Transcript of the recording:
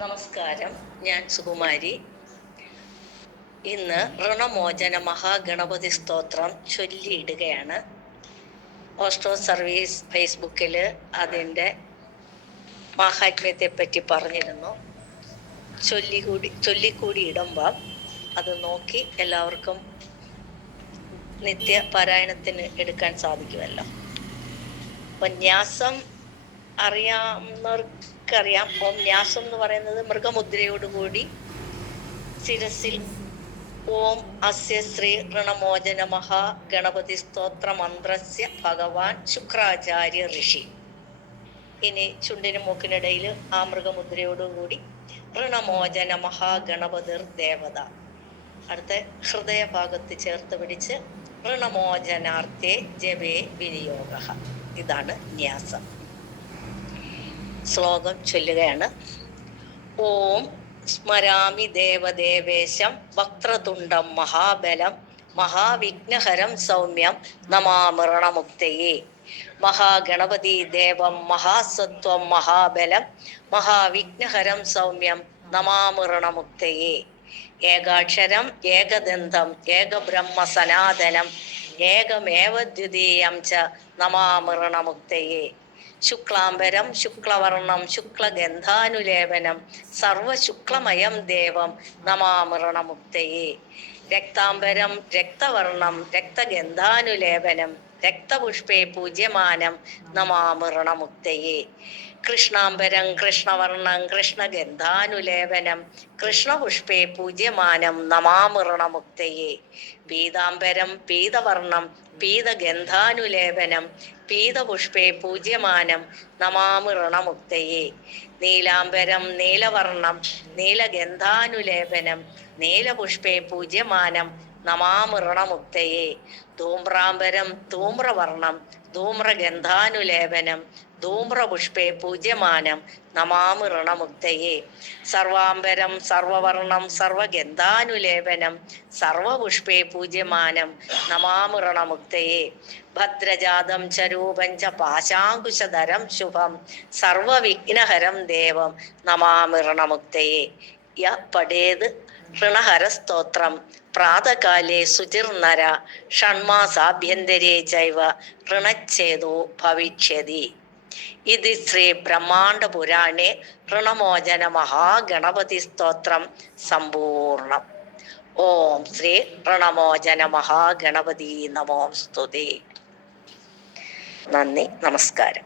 നമസ്കാരം, ഞാൻ സുകുമാരി. ഇന്ന് ഋണമോചന മഹാഗണപതി സ്തോത്രം ചൊല്ലിയിടുകയാണ്. പോസ്റ്റൽ സർവീസ് ഫേസ്ബുക്കിൽ അതിൻ്റെ മാഹാത്മ്യത്തെ പറ്റി പറഞ്ഞിരുന്നു. ചൊല്ലിക്കൂടി ഇടുമ്പം അത് നോക്കി എല്ലാവർക്കും നിത്യ പാരായണത്തിന് എടുക്കാൻ സാധിക്കുമല്ലോ. അപ്പം ന്യാസം അറിയാവുന്നവർക്കറിയാം. ഓം ന്യാസം എന്ന് പറയുന്നത് മൃഗമുദ്രയോടുകൂടി ശിരസിൽ ഓം അസ്യ ശ്രീ ഋണമോചന മഹാ ഗണപതി സ്തോത്ര മന്ത്രസ്യ ഭഗവാൻ ശുക്രാചാര്യ ഋഷി. ഇനി ചുണ്ടിനും മൂക്കിനിടയിൽ ആ മൃഗമുദ്രയോടുകൂടി ഋണമോചന മഹാഗണപതിർ ദേവത. അടുത്ത ഹൃദയഭാഗത്ത് ചേർത്ത് പിടിച്ച് ഋണമോചനാർത്ഥേ ജപേ വിനിയോഗ. ഇതാണ് ന്യാസം. ശ്ലോകം ചൊല്ലുകയാണ്. ഓം സ്മരാമി ദേവദേവേശം വക്രതുണ്ഡം മഹാബലം മഹാവിഘ്നഹരം സൗമ്യം നമാമൃണമുക്തയേ. മഹാഗണപതി ദേവം മഹാസത്വം മഹാബലം മഹാവിഘ്നഹരം സൗമ്യം നമാമൃണമുക്തയേ. ഏകാക്ഷരം ഏകദന്തം ഏകബ്രഹ്മ സനാതനം ഏകമേവ ദ്വിതീയം ച നമാമൃണമുക്തയേ. ശുക്ലാംബരം ശുക്ലവർണം ശുക്ലഗന്ധാനുലേപനം സർവശുക്ലമയം ദേവം നമാമൃണമുക്തയേ. രക്താംബരം രക്തവർണം രക്തഗന്ധാനുലേപനം രക്തപുഷ്പേ പൂജ്യമാനം നമാമൃണമുക്തയേ. കൃഷ്ണാംബരം കൃഷ്ണവർണം കൃഷ്ണഗന്ധാനുലേപനം കൃഷ്ണപുഷ്പേ പൂജ്യമാനം നമാമൃണമുക്തയേ. പീതാംബരം പീതവർണം പീതഗന്ധാനുലേപനം പീതപുഷ്പേ പൂജ്യമാനം നമാമൃണമുക്തയേ. നീലാംബരം നീലവർണം നീലഗന്ധാനുലേപനം നീലപുഷ്പേ പൂജ്യമാനം നമാമൃണമുക്തയേ. ധൂമ്രാംബരം ധൂമ്രവർണം ധൂമ്രഗന്ധാനുലേപനം ധൂമ്രപുഷ്പേ പൂജ്യമാനം നമാമൃണമുക്തയേ. സർവാംബരം സർവവർണം സർവഗന്ധാനുലേപനം സർവപുഷ്പേ പൂജ്യമാനം നമാമൃണമുക്തയേ. ഭദ്രജാതം ചരൂപം ച പാശാങ്കുശധരം ശുഭം സർവവിഘ്നഹരം ദേവം നമാമൃണമുക്തയേ. യ പഠേത് ഋണഹരസ്തോത്രം പ്രാതകാലേ സുചിർനര ഷണ്മാസാഭ്യന്തരേ ചൈവ ഋണച്ഛേദോ ഭവിഷ്യതി. ഇത് ശ്രീ ബ്രഹ്മാണ്ഡ പുരാണേ ഋണമോചന മഹാഗണപതി സ്തോത്രം സമ്പൂർണം. ഓം ശ്രീ ഋണമോചന മഹാഗണപതി നമോസ്തുതേ. നന്ദി, നമസ്കാരം.